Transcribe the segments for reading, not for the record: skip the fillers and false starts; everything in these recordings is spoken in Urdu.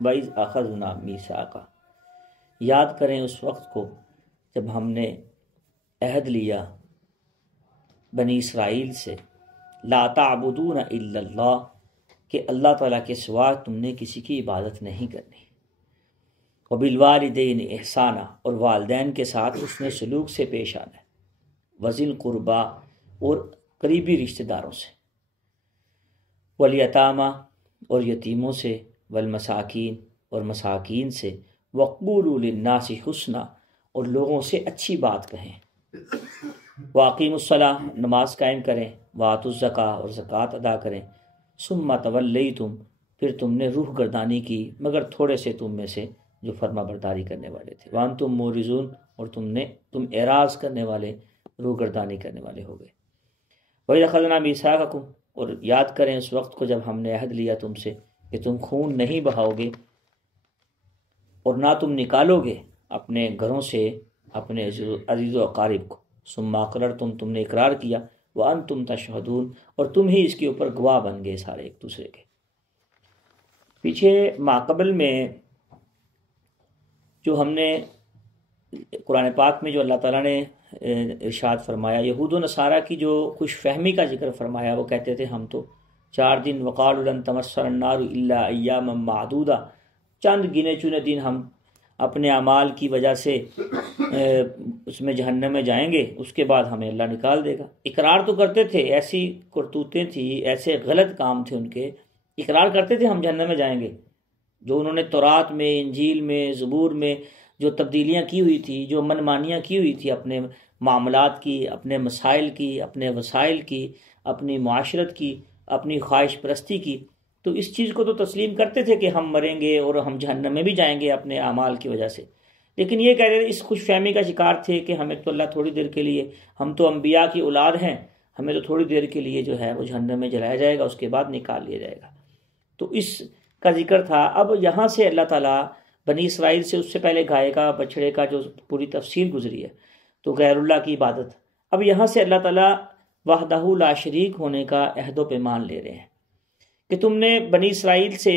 وَإِذْ أَخَذْنَا مِيثَاقَ، یاد کریں اس وقت کو جب ہم نے عہد لیا بنی اسرائیل سے، لا تعبدون الا اللہ، کہ اللہ تعالیٰ کے سوا تم نے کسی کی عبادت نہیں کرنی، وبالوالدین احسانا، اور والدین کے ساتھ اس نے سلوک سے پیش آنا ہے، وذی القربا، اور قریبی رشتہ داروں سے، والیتامى، اور یتیموں سے، والمساکین، اور مساکین سے، وقولوا للناس حسنا، اور لوگوں سے اچھی بات کہیں، واقیموا الصلاۃ، نماز قائم کریں، وآتوا الزکاۃ، اور زکوٰۃ ادا کریں، ثم تولیتم، پھر تم نے روح گردانی کی مگر تھوڑے سے تم میں سے جو فرما برداری کرنے والے تھے، وانتم مورزون، اور تم اعراض کرنے والے، روح گردانی کرنے والے ہو گئے، وَإِذْ أَخَذْنَا مِيثَاقَكُمْ، اور یاد کریں اس وقت کو جب ہم نے عہد لیا تم سے کہ تم خون نہیں بہاؤ گے اور نہ تم نکالو گے اپنے گھروں سے اپنے عزیز و اقارب کو، ثم اقررتم، تم نے اقرار کیا، وانتم تشہدون، اور تم ہی اس کے اوپر گواہ بن گئے سارے ایک دوسرے کے۔ پیچھے ماقبل میں جو ہم نے قرآن پاک میں جو اللہ تعالیٰ نے ارشاد فرمایا، یہود و نصارہ کی جو خوش فہمی کا ذکر فرمایا، وہ کہتے تھے ہم تو 4 دن، وقالوا لن تمسنا النار الا ایاما معدودہ، چند گنے چنے دن ہم اپنے اعمال کی وجہ سے اس میں جہنم میں جائیں گے، اس کے بعد ہمیں اللہ نکال دے گا۔ اقرار تو کرتے تھے، ایسی کرتوتیں تھی، ایسے غلط کام تھے ان کے، اقرار کرتے تھے ہم جہنم میں جائیں گے، جو انہوں نے تورات میں، انجیل میں، زبور میں جو تبدیلیاں کی ہوئی تھی، جو منمانیاں کی ہوئی تھی اپنے معاملات کی، اپنے مسائل کی، اپنے وسائل کی، اپنی معاشرت کی، اپنی خواہش پرستی کی، تو اس چیز کو تو تسلیم کرتے تھے کہ ہم مریں گے اور ہم جہنم میں بھی جائیں گے اپنے اعمال کی وجہ سے، لیکن یہ کہہ رہے اس خوش فہمی کا شکار تھے کہ ہمیں تو اللہ تھوڑی دیر کے لیے، ہم تو انبیاء کی اولاد ہیں، ہمیں تو تھوڑی دیر کے لیے جو ہے وہ جہنم میں جلایا جائے گا، اس کے بعد نکال لیا جائے گا۔ تو اس کا ذکر تھا۔ اب یہاں سے اللہ تعالیٰ بنی اسرائیل سے، اس سے پہلے گائے کا، بچڑے کا جو پوری تفصیل گزری ہے، تو غیر اللہ کی عبادت، اب یہاں سے اللہ تعالیٰ وحدہ لا شریک ہونے کا عہد و پیمان لے رہے ہیں کہ تم نے بنی اسرائیل سے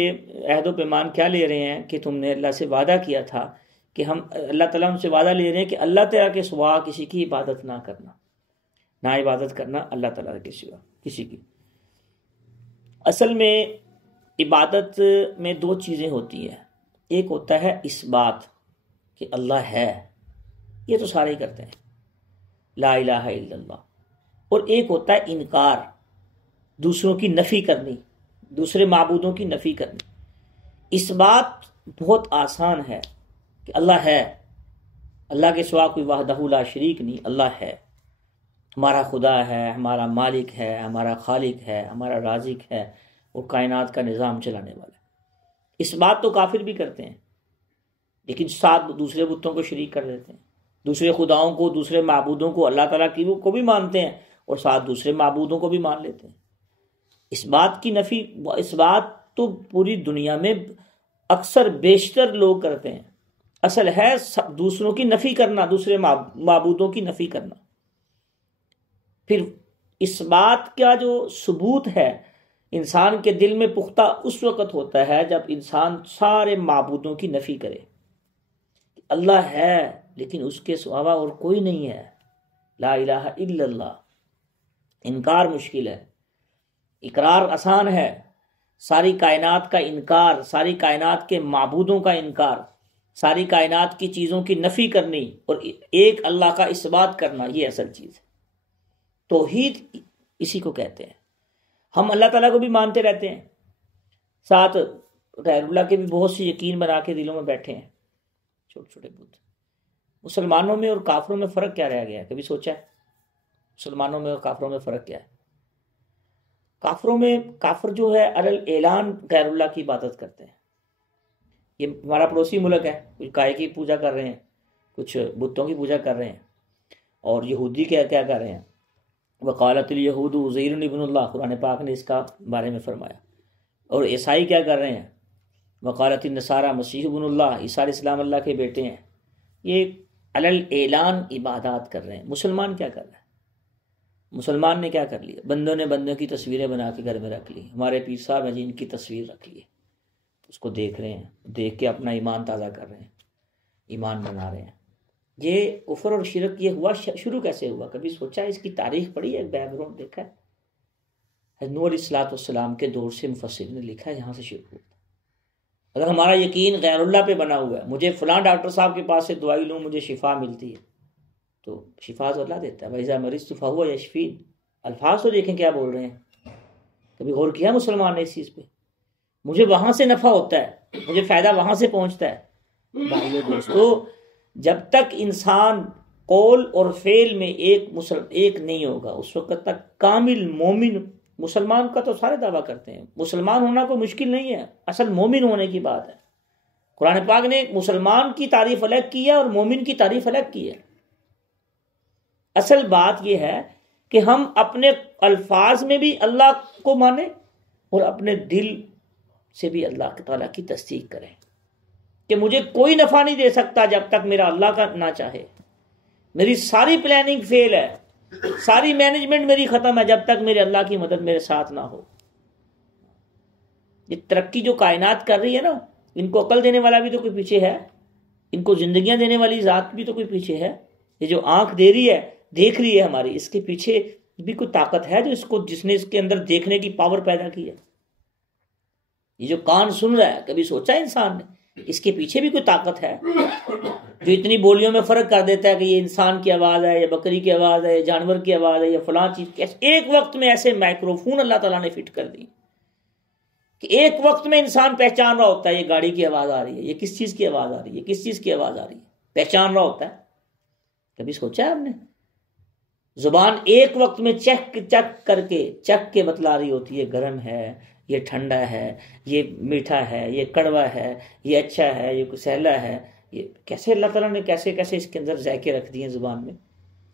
عہد و پیمان کیا لے رہے ہیں کہ تم نے اللہ سے وعدہ کیا تھا کہ ہم، اللہ تعالیٰ ہم سے وعدہ لے رہے ہیں کہ اللہ تعالیٰ کے سوا کسی کی عبادت نہ کرنا، نہ عبادت کرنا اللہ تعالیٰ کے سوا کسی کی۔ اصل میں عبادت میں 2 چیزیں ہوتی ہیں، ایک ہوتا ہے اس بات کہ اللہ ہے، یہ تو سارے ہی کرتے ہیں، لا الہ الا اللہ، اور ایک ہوتا ہے انکار، دوسروں کی نفی کرنی، دوسرے معبودوں کی نفی کرنی۔ اس بات بہت آسان ہے کہ اللہ ہے، اللہ کے سوا کوئی وحدہ لا شریک نہیں، اللہ ہے، ہمارا خدا ہے، ہمارا مالک ہے، ہمارا خالق ہے، ہمارا رازق ہے، اور کائنات کا نظام چلانے والا ہے۔ اس بات تو کافر بھی کرتے ہیں، لیکن ساتھ دوسرے بتوں کو شریک کر دیتے ہیں، دوسرے خداؤں کو، دوسرے معبودوں کو، اللہ تعالیٰ کی کو بھی مانتے ہیں اور ساتھ دوسرے معبودوں کو بھی مان لیتے ہیں۔ اس بات کی نفی، اس بات تو پوری دنیا میں اکثر بیشتر لوگ کرتے ہیں۔ اصل ہے دوسروں کی نفی کرنا، دوسرے معبودوں کی نفی کرنا۔ پھر اس بات کا جو ثبوت ہے انسان کے دل میں پختہ اس وقت ہوتا ہے جب انسان سارے معبودوں کی نفی کرے، اللہ ہے لیکن اس کے سوا اور کوئی نہیں ہے، لا الہ الا اللہ۔ انکار مشکل ہے، اقرار آسان ہے۔ ساری کائنات کا انکار، ساری کائنات کے معبودوں کا انکار، ساری کائنات کی چیزوں کی نفی کرنی اور ایک اللہ کا اثبات کرنا، یہ اصل چیز ہے۔ توحید اسی کو کہتے ہیں۔ ہم اللہ تعالیٰ کو بھی مانتے رہتے ہیں، ساتھ غیر اللہ کے بھی بہت سی یقین بنا کے دلوں میں بیٹھے ہیں، چھوٹے چھوٹے بت۔ مسلمانوں میں اور کافروں میں فرق کیا رہ گیا ہے؟ کبھی سوچا ہے مسلمانوں میں اور کافروں میں فرق کیا ہے؟ کافروں میں، کافر جو ہے علی اعلان غیر اللہ کی عبادت کرتے ہیں۔ یہ ہمارا پڑوسی ملک ہے، کچھ گائے کی پوجا کر رہے ہیں، کچھ بتوں کی پوجا کر رہے ہیں، اور یہودی کیا کیا کر رہے ہیں، وقالت الیہود عزیر ابن اللہ، قرآن پاک نے اس کا بارے میں فرمایا۔ اور عیسائی کیا کر رہے ہیں، وقالت النصارى مسیح ابن اللہ، عیسیٰ علیہ السلام اللہ کے بیٹے ہیں۔ یہ علی اعلان عبادات کر رہے ہیں۔ مسلمان کیا کر رہا ہے؟ مسلمان نے کیا کر لیا؟ بندوں نے بندوں کی تصویریں بنا کے گھر میں رکھ لی، ہمارے پیر صاحب ہیں جی ان کی تصویر رکھ لی، اس کو دیکھ رہے ہیں، دیکھ کے اپنا ایمان تازہ کر رہے ہیں، ایمان بنا رہے ہیں۔ یہ کفر اور شرک یہ ہوا شروع کیسے ہوا؟ کبھی سوچا ہے؟ اس کی تاریخ پڑھی ہے، بیک گراؤنڈ دیکھا ہے؟ حضرت نوح علیہ السلام کے دور سے مفسرین نے لکھا ہے یہاں سے شروع ہوتا ہے۔ اگر ہمارا یقین غیر اللہ پہ بنا ہوا ہے، مجھے فلاں ڈاکٹر صاحب کے پاس سے دوائی لوں مجھے شفا ملتی ہے، تو شفا تو اللہ دیتا ہے۔ وَإِذَا مَرِضْتُ فَهُوَ يَشْفِينِ، الفاظ تو دیکھیں کیا بول رہے ہیں۔ کبھی غور کیا مسلمان نے اس چیز پہ؟ مجھے وہاں سے نفع ہوتا ہے، مجھے فائدہ وہاں سے پہنچتا ہے۔ بھائیو دوستو، جب تک انسان قول اور فعل میں ایک نہیں ہوگا، اس وقت تک کامل مومن، مسلمان کا تو سارے دعویٰ کرتے ہیں، مسلمان ہونا کوئی مشکل نہیں ہے، اصل مومن ہونے کی بات ہے۔ قرآن پاک نے مسلمان کی تعریف الگ کی ہے اور مومن کی تعریف الگ کی ہے۔ اصل بات یہ ہے کہ ہم اپنے الفاظ میں بھی اللہ کو مانیں اور اپنے دل سے بھی اللہ تعالیٰ کی تصدیق کریں کہ مجھے کوئی نفع نہیں دے سکتا جب تک میرا اللہ کا نہ چاہے۔ میری ساری پلاننگ فیل ہے، ساری مینجمنٹ میری ختم ہے جب تک میرے اللہ کی مدد میرے ساتھ نہ ہو۔ یہ ترقی جو کائنات کر رہی ہے نا، ان کو عقل دینے والا بھی تو کوئی پیچھے ہے، ان کو زندگیاں دینے والی ذات بھی تو کوئی پیچھے ہے۔ یہ جو آنکھ دے رہی ہے، دیکھ رہی ہے ہماری، اس کے پیچھے بھی کوئی طاقت ہے جس نے اس کے اندر دیکھنے کی پاور پیدا کی ہے۔ یہ جو کان سن رہا ہے، کبھی سوچا ہے انسان نے اس کے پیچھے بھی کوئی طاقت ہے جو اتنی بولیوں میں فرق کر دیتا ہے کہ یہ انسان کی آواز ہے یا بکری کی آواز ہے یا جانور کی آواز ہے یا فلاں چیز۔ ایک وقت میں ایسے مائکروفون اللہ تعالیٰ نے فٹ کر دی کہ ایک وقت میں انسان پہچان رہا ہوتا ہے یہ گاڑی کی آواز آ رہی ہے، یہ کس چیز کی آواز آ رہی ہے، کس چیز کی آواز آ رہی ہے، پہچان رہا ہوتا ہے۔ کبھی سوچا ہے ہم نے؟ زبان ایک وقت میں چک کے بتلا رہی ہوتی ہے گرم ہے، یہ ٹھنڈا ہے، یہ میٹھا ہے، یہ کڑوا ہے، یہ اچھا ہے، یہ سہلا ہے۔ یہ کیسے اللہ تعالیٰ نے کیسے اس کے اندر ذائقے رکھ دیے زبان میں۔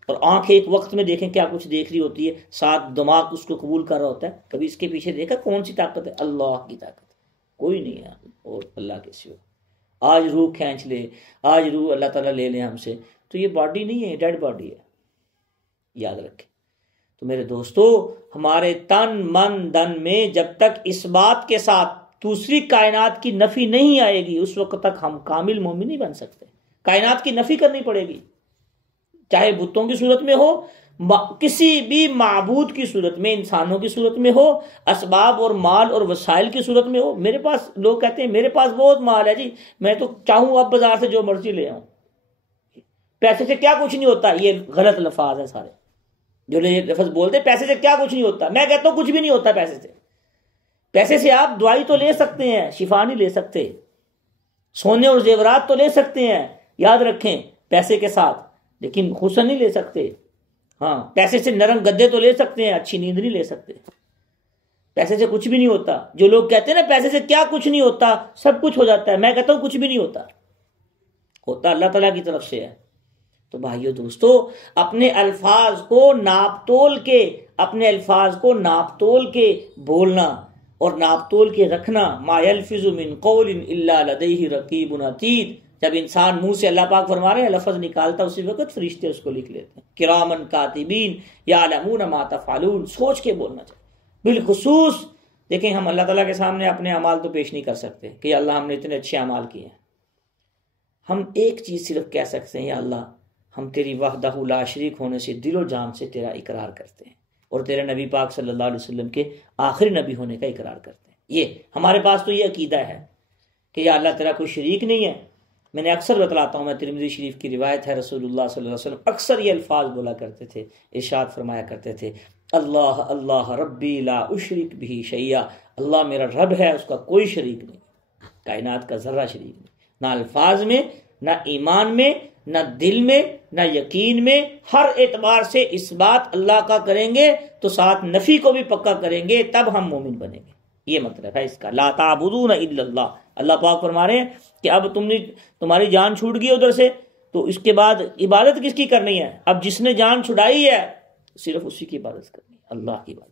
اور آنکھ ایک وقت میں دیکھیں کیا کچھ دیکھ رہی ہوتی ہے، ساتھ دماغ اس کو قبول کر رہا ہوتا ہے۔ کبھی اس کے پیچھے دیکھا کون سی طاقت ہے؟ اللہ کی طاقت، کوئی نہیں ہے اور اللہ کے سوا۔ آج روح کھینچ لے، آج روح اللہ تعالیٰ لے لیں ہم سے، تو یہ باڈی نہیں ہے، ڈیڈ باڈی ہے، یاد رکھیں۔ تو میرے دوستو، ہمارے تن من دن میں جب تک اس بات کے ساتھ دوسری کائنات کی نفی نہیں آئے گی، اس وقت تک ہم کامل مومن نہیں بن سکتے۔ کائنات کی نفی کرنی پڑے گی، چاہے بتوں کی صورت میں ہو، کسی بھی معبود کی صورت میں، انسانوں کی صورت میں ہو، اسباب اور مال اور وسائل کی صورت میں ہو۔ میرے پاس، لوگ کہتے ہیں میرے پاس بہت مال ہے جی، میں تو چاہوں اب بازار سے جو مرضی لے آؤں، پیسے سے کیا کچھ نہیں ہوتا۔ یہ غلط لفظ ہے سارے جو لفظ بولتے، پیسے سے کیا کچھ نہیں ہوتا۔ میں کہتا ہوں کچھ بھی نہیں ہوتا پیسے سے۔ پیسے سے آپ دوائی تو لے سکتے ہیں، شفا نہیں لے سکتے۔ سونے اور زیورات تو لے سکتے ہیں، یاد رکھیں، پیسے کے ساتھ، لیکن حسن نہیں لے سکتے۔ ہاں، پیسے سے نرم گدے تو لے سکتے ہیں، اچھی نیند نہیں لے سکتے۔ پیسے سے کچھ بھی نہیں ہوتا۔ جو لوگ کہتے ہیں نا پیسے سے کیا کچھ نہیں ہوتا، سب کچھ ہو جاتا ہے، میں کہتا ہوں کچھ بھی نہیں ہوتا، ہوتا اللہ تعالیٰ کی طرف سے ہے۔ تو بھائیو دوستو، اپنے الفاظ کو ناپ تول کے بولنا اور ناپ تول کے رکھنا۔ ما یلفظ من قول الا لدیہ رقیب عتید۔ جب انسان منہ سے، اللہ پاک فرما رہے ہیں، لفظ نکالتا اسی وقت فرشتے اس کو لکھ لیتے ہیں۔ کرامن کاتبین یعلمون ما تفعلون۔ سوچ کے بولنا چاہیے۔ بالخصوص دیکھیں، ہم اللہ تعالیٰ کے سامنے اپنے اعمال تو پیش نہیں کر سکتے کہ اللہ ہم نے اتنے اچھے اعمال کیے ہیں۔ ہم ایک چیز صرف کہہ سکتے ہیں، یا اللہ ہم تیری وحدہ لا شریک ہونے سے دل و جان سے تیرا اقرار کرتے ہیں اور تیرے نبی پاک صلی اللہ علیہ وسلم کے آخری نبی ہونے کا اقرار کرتے ہیں۔ یہ ہمارے پاس تو یہ عقیدہ ہے کہ یا اللہ تیرا کوئی شریک نہیں ہے۔ میں نے اکثر بتلاتا ہوں، میں ترمذی شریف کی روایت ہے، رسول اللہ صلی اللہ علیہ وسلم اکثر یہ الفاظ بولا کرتے تھے، ارشاد فرمایا کرتے تھے، اللہ اللہ ربی لا اشرک بہ شیئا۔ اللہ میرا رب ہے، اس کا کوئی شریک نہیں، کائنات کا ذرہ شریک نہیں، نہ الفاظ میں، نہ ایمان میں، نہ دل میں، نہ یقین میں۔ ہر اعتبار سے اس بات اللہ کا کریں گے تو ساتھ نفی کو بھی پکا کریں گے، تب ہم مومن بنیں گے۔ یہ مطلب ہے اس کا، لا تعبدون الا اللہ۔ اللہ پاک فرما رہے ہیں کہ اب تمہاری جان چھوٹ گئی ادھر سے، تو اس کے بعد عبادت کس کی کرنی ہے؟ اب جس نے جان چھڑائی ہے صرف اسی کی عبادت کرنی ہے، اللہ کی عبادت۔